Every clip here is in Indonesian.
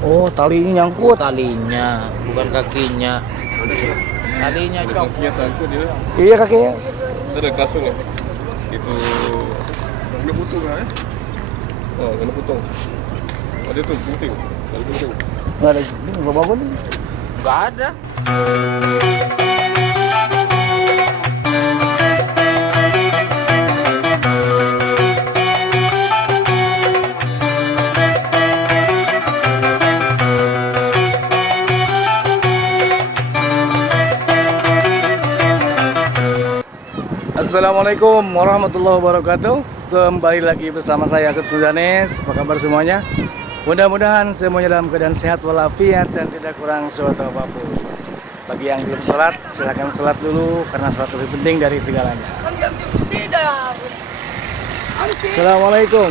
Oh, talinya nyangkut. Talinya, bukan kakinya. Talinya cok. Kakinya sangkut dia. Iya kakinya. Ada kasung ya. Itu kena potong kan? Oh, kena potong. Ada tuh penting. Tali penting. Nggak ada, nggak bagus nih. Nggak ada. Assalamualaikum warahmatullahi wabarakatuh. Kembali lagi bersama saya Asep Sudanes. Apa kabar semuanya? Mudah-mudahan semuanya dalam keadaan sehat walafiat dan tidak kurang suatu apapun. Bagi yang belum sholat, silakan sholat dulu karena sholat lebih penting dari segalanya. Assalamualaikum.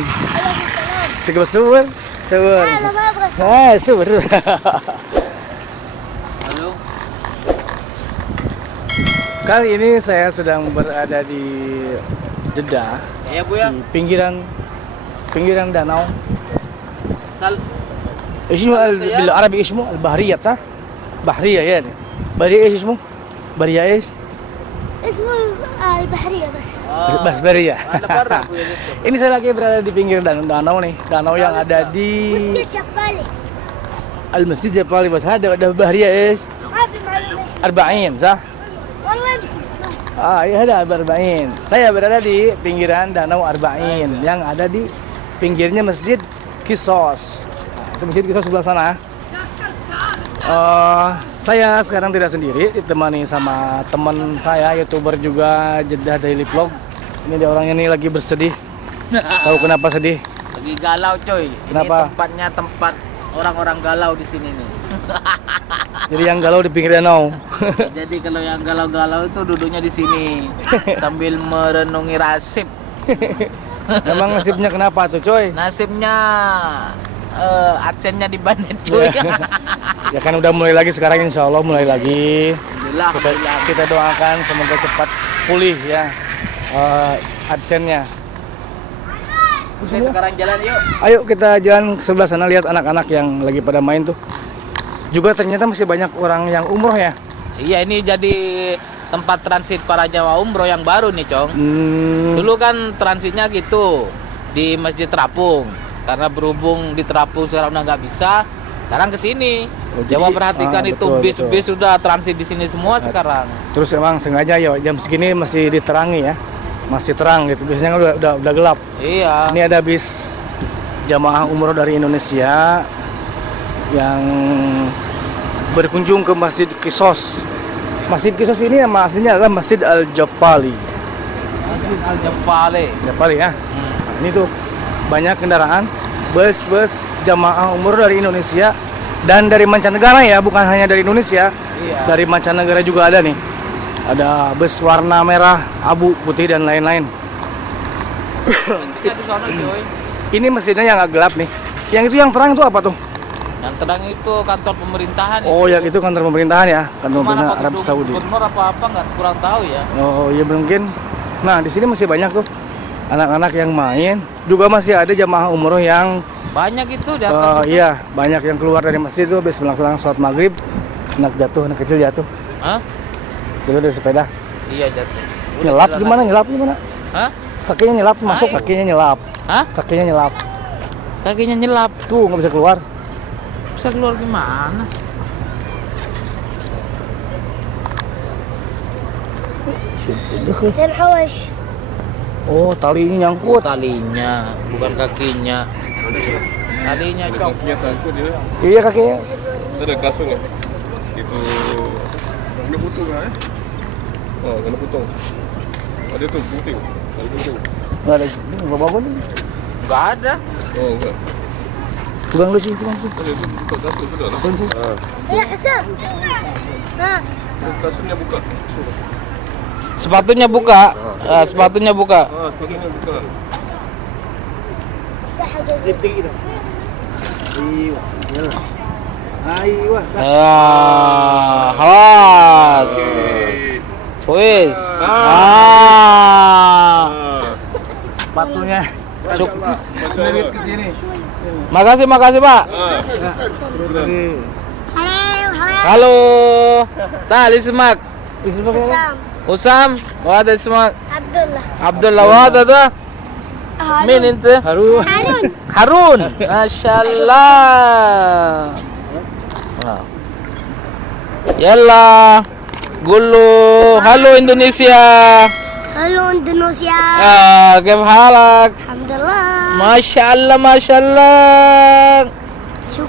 Tiga subur. Subur. Subur. Halo. Kali ini saya sedang berada di Jeddah, Iya bu ya. di pinggiran danau. اسمه بالعربي اسمه البحرية صح؟ بحرية يعني. بحرية ايش اسمه؟ بحرية ايش؟ اسمه البحرية بس. Bas Bahria. Ada barang bu ya gitu. Ini saya lagi berada di pinggir danau nih, danau yang ada di مسجد جبالي. Al-Masjid Jabali. Bas ada Bahria ايش؟ ما في معلومة. 40 صح؟ والله Iya ada 40. Saya berada di pinggiran danau Arba'in yang ada di pinggirnya Masjid Qisas. Itu Masjid Qisas sebelah sana. Saya sekarang tidak sendiri, ditemani sama teman saya, YouTuber juga, Jeddah Daily Vlog. Ini dia orangnya nih lagi bersedih. Tahu kenapa sedih? Lagi galau coy. Kenapa? Ini tempatnya tempat orang-orang galau di sini nih. Jadi yang galau di pinggir danau. Jadi kalau yang galau-galau itu duduknya di sini sambil merenungi nasib. Emang nasibnya kenapa tuh, coy? Nasibnya adsense-nya di banet cuy. Ya kan udah mulai lagi sekarang, insya Allah mulai lagi. Alhamdulillah. Kita doakan semoga cepat pulih ya AdSense-nya. Oke, sekarang jalan yuk. Ayo kita jalan ke sebelah sana, lihat anak-anak yang lagi pada main tuh. Juga ternyata masih banyak orang yang umroh ya. Iya, ini jadi tempat transit para jamaah umroh yang baru nih, Cong. Dulu kan transitnya gitu di Masjid Terapung. Karena berhubung di Terapung sekarang udah nggak bisa, sekarang ke sini. Oh, jadi- Coba perhatikan itu betul, bis-bis sudah transit di sini semua sekarang. Terus emang sengaja ya jam segini masih diterangi ya. Masih terang gitu. Biasanya kan udah gelap. Iya. Ini ada bis jamaah umroh dari Indonesia yang berkunjung ke Masjid Qisas. Masjid Qisas ini nama aslinya adalah Masjid Al-Jabali. Masjid Al-Jabali. Jabali ya. Nah, ini tuh banyak kendaraan bus-bus jamaah umroh dari Indonesia dan dari mancanegara ya, bukan hanya dari Indonesia. Iya. Dari mancanegara juga ada nih. Ada bus warna merah, abu, putih dan lain-lain. Kita di sana, coy. Ini masjidnya yang agak gelap nih. Yang itu yang terang itu apa tuh? Yang terang itu kantor pemerintahan. Oh, yang itu kantor pemerintahan ya, kantor Mana pemerintahan Pak Arab gedung Saudi. gubernur apa nggak kurang tahu ya. Oh, iya mungkin. Nah, di sini masih banyak tuh anak-anak yang main. Juga masih ada jamaah umroh yang Banyak itu di atas. iya, banyak yang keluar dari masjid tuh habis melaksanakan sholat maghrib. Anak jatuh, anak kecil jatuh. Hah? Jatuh dari sepeda. Iya jatuh. Udah Nyelap jalan gimana? lagi. Nyelap gimana? Hah? Kakinya nyelap, masuk Hai. kakinya nyelap. Hah? Kakinya nyelap. Kakinya nyelap. Tuh nggak bisa keluar. Bisa keluar gimana? الحوش. Oh, talinya nyangkut. Talinya, bukan kakinya. Talinya cok. Kakinya sangkut dia. Iya kakinya. Ada kasung ya. Itu kena potong kan? Oh, kena potong. Ada tuh penting. Tali penting. Nggak ada, nggak bagus nih. Nggak ada. Oh, enggak. Tukang lu sih, tukang sih. Ada itu buka kasung sudah lah. Tukang sih. يا حسام. ها. Kasurnya buka. Sepatunya buka. Sepatunya buka. Sepatunya buka. Aywa, Awas. Wis. Ah. sepatunya Cuk. Sulit ke sini. Makasih, Pak. Halo, Halo. Tal ismak. Sam. Usam. Wada ismak. Abdullah. Abdullah wada tuh. Min ente. Harun. Harun. Masyaallah. Yalla. Gulu. Halo Indonesia. Halo Indonesia. كيف حالك؟ Alhamdulillah. ما شاء الله ما شاء الله. شوف.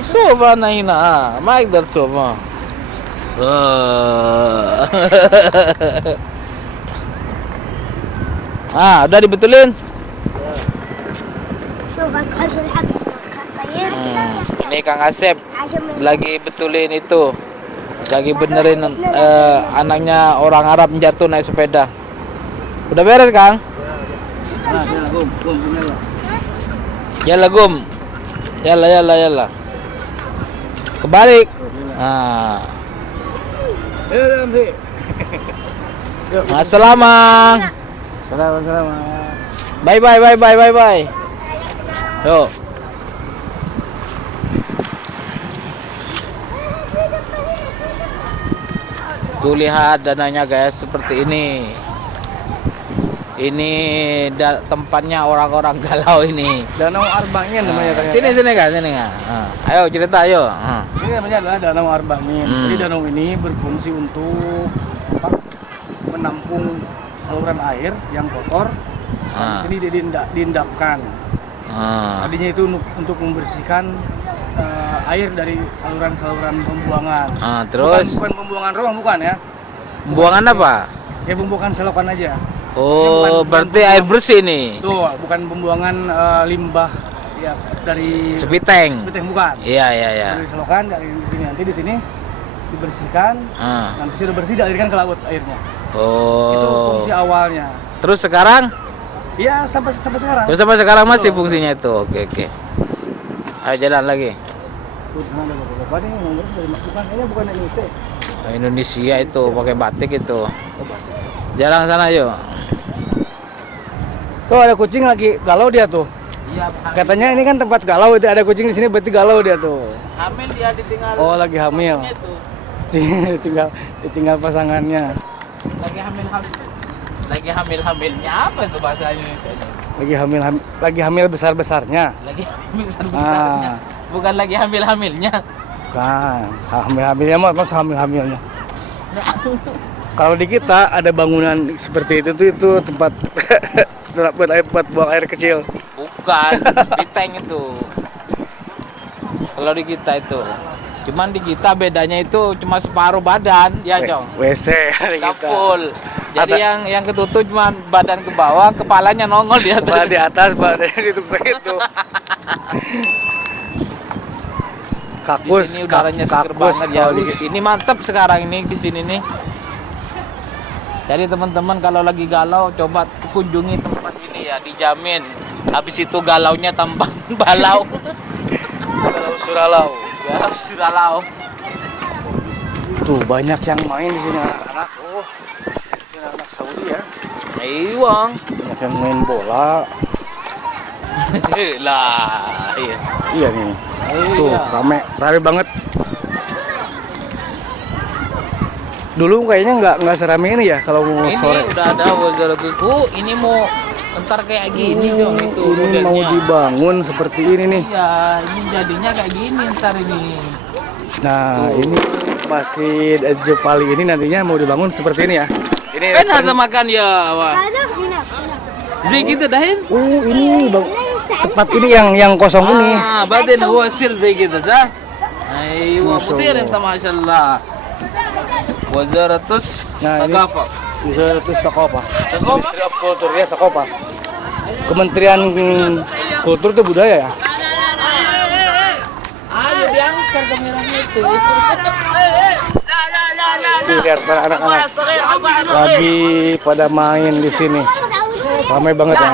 شوف أنا هنا ما أقدر شوف udah dibetulin. شوف القصر الحق. طيب. Ini Kang Asep عشان lagi betulin itu, lagi benerin anaknya orang Arab jatuh naik sepeda. Udah beres Kang? Nah, gum. Yalla gum. Yalla. Kebalik. Nah. Assalamualaikum. Selamat. Bye. Yo. Tuh lihat dananya guys, seperti ini. Ini tempatnya orang-orang galau ini. Danau Arbangin namanya ternyata. Sini Kak. Ayo cerita ayo. Ini namanya adalah Danau Arbangin. Jadi danau ini berfungsi untuk menampung saluran air yang kotor. Ini diendapkan. Tadinya itu untuk membersihkan air dari saluran-saluran pembuangan. Terus bukan pembuangan rumah, bukan ya? pembuangan apa? Ya pembuangan selokan aja. Oh, berarti air bersih nih. Tuh, bukan pembuangan limbah ya dari Sepiteng. bukan. Iya. Dari selokan dari sini, nanti di sini dibersihkan. Nanti sudah bersih dialirkan ke laut airnya. Itu fungsi awalnya. Terus sekarang? Iya, sampai sekarang. Terus sampai sekarang masih fungsinya itu. Oke. Ayo jalan lagi. Tuh, ada bapak-bapak nih nomor bukan Indonesia. Indonesia itu pakai batik itu. Jalan sana yuk. Tuh ada kucing lagi galau dia tuh. Iya, Katanya ini kan tempat galau, itu ada kucing di sini berarti galau dia tuh. hamil dia ditinggal. Oh, lagi hamil. Itu. ditinggal pasangannya. Lagi hamilnya apa itu bahasa Indonesia? Lagi hamil besar-besarnya. Lagi hamil besar-besarnya. Bukan lagi hamilnya. Bukan. Hamilnya mah pas hamilnya. Kalau di kita ada bangunan seperti itu tempat buat buang air kecil. Bukan, piteng itu. Kalau di kita itu. Cuman di kita bedanya itu cuma separuh badan, ya Jong. WC ada Nggak kita. full. Jadi yang ketutup cuma badan ke bawah, kepalanya nongol di atas. Kepala di atas, badannya itu begitu. Kakus, Di sini udaranya seger kakus banget ya. kalau di Ini mantap sekarang ini di sini nih. Jadi teman-teman kalau lagi galau coba kunjungi tempat ini ya, dijamin. Habis itu galaunya tambah balau. Galau Suralau. Galau Suralau. Tuh banyak yang main di sini anak-anak. Oh, ini anak Saudi ya. Iya. Banyak yang main bola. Lah, iya. Iya nih. Tuh rame banget. Dulu kayaknya nggak serame ini ya kalau mau Ini sore. udah ada Wazaratul. Ini mau entar kayak gini dong itu Ini modelnya. mau dibangun seperti ini nih. Iya, ini jadinya kayak gini ntar ini. Nah, ini Masjid Jepali ini nantinya mau dibangun seperti ini ya. Ini Kan ada makan ya, wah. هذا هنا. Zee gitu dahin. ini tempat ini yang kosong ini. بعدين هو سر زي كده صح؟ ايوه ما شاء مدير الله. انت ما شاء الله. وزارة Nah, ini الثقافة. Wizaratus Sakopa. Sakopa? Ministry of Culture ya, Sakopa. Kementerian Kultur itu budaya ya. Ayo diangkat kameranya itu. Tuh, lihat para anak-anak lagi pada main di sini. Ramai banget ya.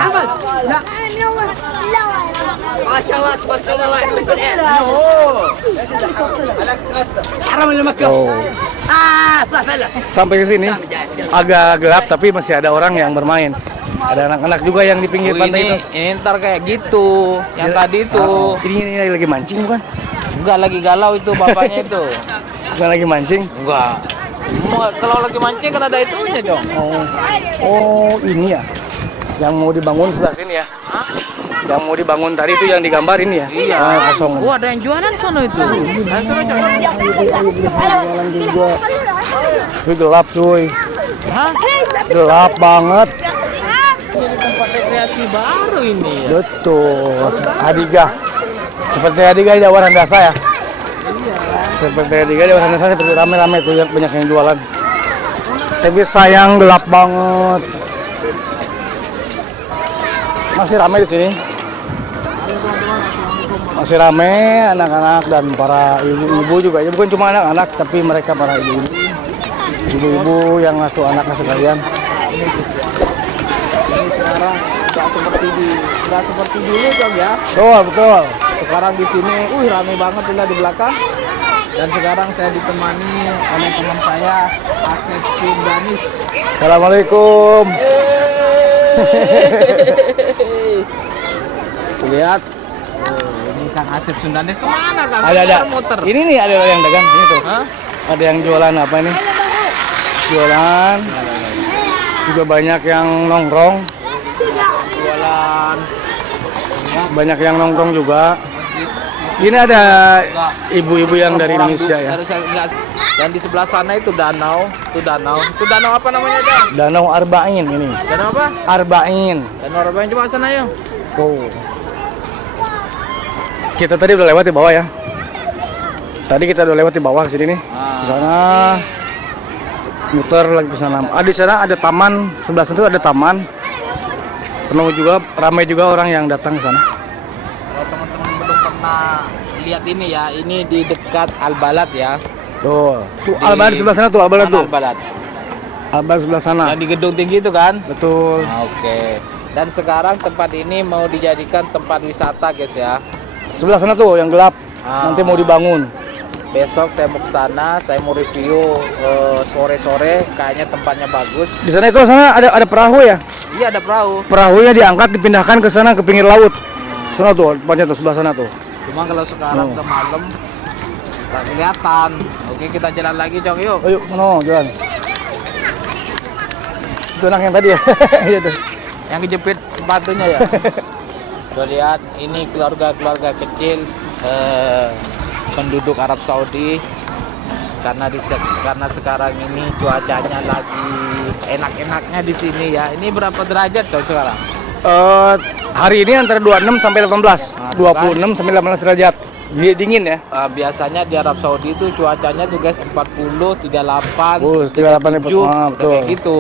Oh. Sampai ke sini agak gelap tapi masih ada orang yang bermain. Ada anak-anak juga yang di pinggir pantai itu. Ini ntar kayak gitu. Yang tadi itu. Ini lagi mancing bukan? Enggak, lagi galau itu bapaknya itu. Bukan lagi mancing? Enggak. Kalau lagi mancing kan ada itunya dong. Oh, ini ya. Yang mau dibangun sebelah sini ya. Yang mau dibangun tadi itu yang digambar ini ya. Iya. Kosong. Oh, ada yang jualan sono itu. Jualan juga. Tapi gelap cuy. Hah? Gelap banget. Jadi tempat rekreasi baru ini ya. Betul. Adiga. Seperti Adiga di Waran Dasa ya. Seperti Adiga di Waran Dasa seperti rame-rame tuh banyak yang jualan. Tapi sayang gelap banget. Masih ramai di sini. Masih ramai anak-anak dan para ibu-ibu juga. Ya bukan cuma anak-anak tapi mereka para ibu-ibu. Ibu-ibu yang ngasuh anaknya sekalian. Sekarang nggak seperti dulu Jong ya. Betul, betul. Sekarang di sini, ramai banget di belakang. Dan sekarang saya ditemani oleh teman saya, Asep Sundanis. Assalamualaikum. Lihat, ini Kang Asep Sundanis kemana Kang? Ada. Muter. Ini nih ada yang dagang sini tuh. Hah? Ada yang jualan apa ini? Jualan. Juga banyak yang nongkrong. Jualan. Banyak yang nongkrong juga. Ini ada ibu-ibu yang dari Indonesia ya. Dan di sebelah sana itu danau. Itu danau apa namanya, Dang? Danau Arba'in ini. Danau apa? Arba'in. Danau Arba'in, coba sana yuk. Tuh. Kita tadi udah lewat di bawah ya. Tadi kita udah lewat di bawah ke sini nih. Di sana muter lagi ke sana. Di sana ada taman, sebelah sana tuh ada taman. Penuh juga, ramai juga orang yang datang ke sana. Kalau teman-teman belum pernah lihat ini ya, ini di dekat Al-Balad ya. Tuh Al-Balad sebelah sana tuh, Al-Balad tuh. Al-Balad. Al-Balad sebelah sana. Yang di gedung tinggi itu kan? Betul. Oke. Dan sekarang tempat ini mau dijadikan tempat wisata guys ya. Sebelah sana tuh yang gelap. Nanti mau dibangun. Besok saya mau ke sana, saya mau review sore-sore, kayaknya tempatnya bagus. Di sana itu ada perahu ya. Iya, ada perahu. Perahunya diangkat dipindahkan ke sana ke pinggir laut. Sana tuh, tempatnya tuh sebelah sana tuh. Cuma kalau sekarang udah malam nggak kelihatan. Oke, kita jalan lagi, Cong, yuk. Ayo, sono jalan. Itu anak yang tadi ya. Iya tuh. Yang kejepit sepatunya ya. Tuh lihat, ini keluarga-keluarga kecil penduduk Arab Saudi. Karena sekarang ini cuacanya lagi enak-enaknya di sini ya. Ini berapa derajat Cong sekarang? Hari ini antara 26 sampai 18. 26 sampai 18 derajat. Dingin ya. Biasanya di Arab Saudi itu cuacanya tuh guys 40, 38, 38 betul. betul. Kayak gitu.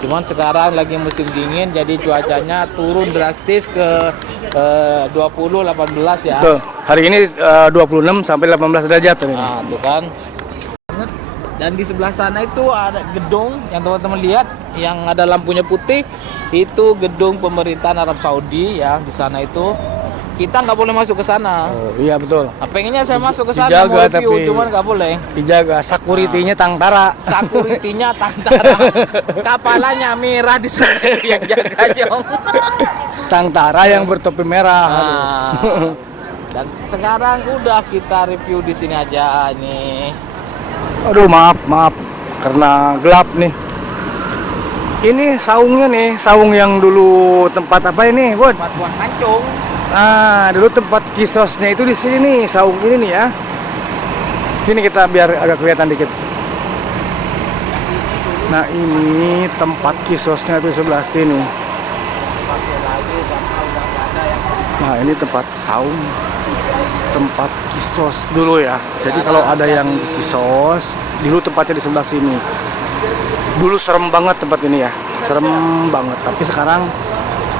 Cuman sekarang lagi musim dingin jadi cuacanya turun drastis ke 20, 18 ya. Betul. Hari ini 26 sampai 18 derajat. Nah, tuh kan. Dan di sebelah sana itu ada gedung yang teman-teman lihat yang ada lampunya putih. Itu gedung pemerintahan Arab Saudi ya, di sana itu. Kita nggak boleh masuk ke sana. Oh, iya betul. Nah, pengennya saya masuk ke sana Dijaga, mau review, tapi cuman nggak boleh. Dijaga, security-nya tentara. Security-nya tentara. Kapalanya merah di sana yang jaga Jong. Tentara yang bertopi merah. Nah, dan sekarang udah kita review di sini aja nih. Aduh, maaf karena gelap nih. Ini saungnya nih, saung yang dulu tempat apa ini, Bud? Tempat buat mancung. Ah, dulu tempat kisosnya itu di sini nih, saung ini nih ya. Sini kita biar agak kelihatan dikit. Nah, ini tempat kisosnya itu sebelah sini. Nah, ini tempat saung, tempat kisos dulu ya. Jadi kalau ada yang kisos, dulu tempatnya di sebelah sini. Dulu serem banget tempat ini ya, serem banget. Tapi sekarang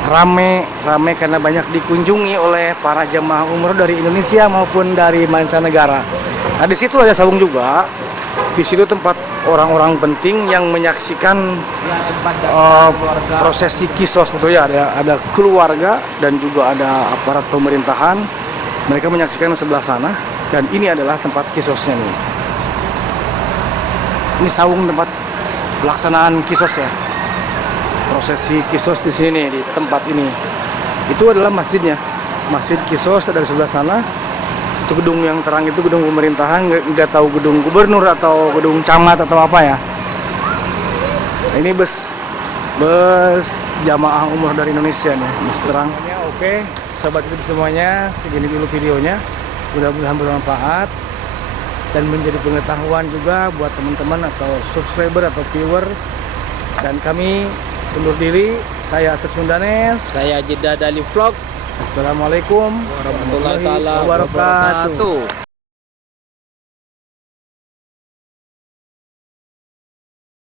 rame karena banyak dikunjungi oleh para jemaah umroh dari Indonesia maupun dari mancanegara. Nah, di situ ada saung juga. Di situ tempat orang-orang penting yang menyaksikan prosesi kisos, betul ya. Ada keluarga dan juga ada aparat pemerintahan. Mereka menyaksikan sebelah sana dan ini adalah tempat kisosnya nih. Ini saung tempat pelaksanaan kisos ya. prosesi Kisos di sini, di tempat ini. Itu adalah masjidnya, Masjid Kisos dari sebelah sana. Itu gedung yang terang itu gedung pemerintahan, nggak tahu gedung gubernur atau gedung camat atau apa ya. Nah, ini bus jamaah umroh dari Indonesia nih, bus terang. Oke, sobat YouTube semuanya, segini dulu videonya. Mudah-mudahan bermanfaat dan menjadi pengetahuan juga buat teman-teman atau subscriber atau viewer. Dan kami undur diri. Saya Asep Sundanes. Saya Jeddah Dali Vlog. Assalamualaikum warahmatullahi wabarakatuh.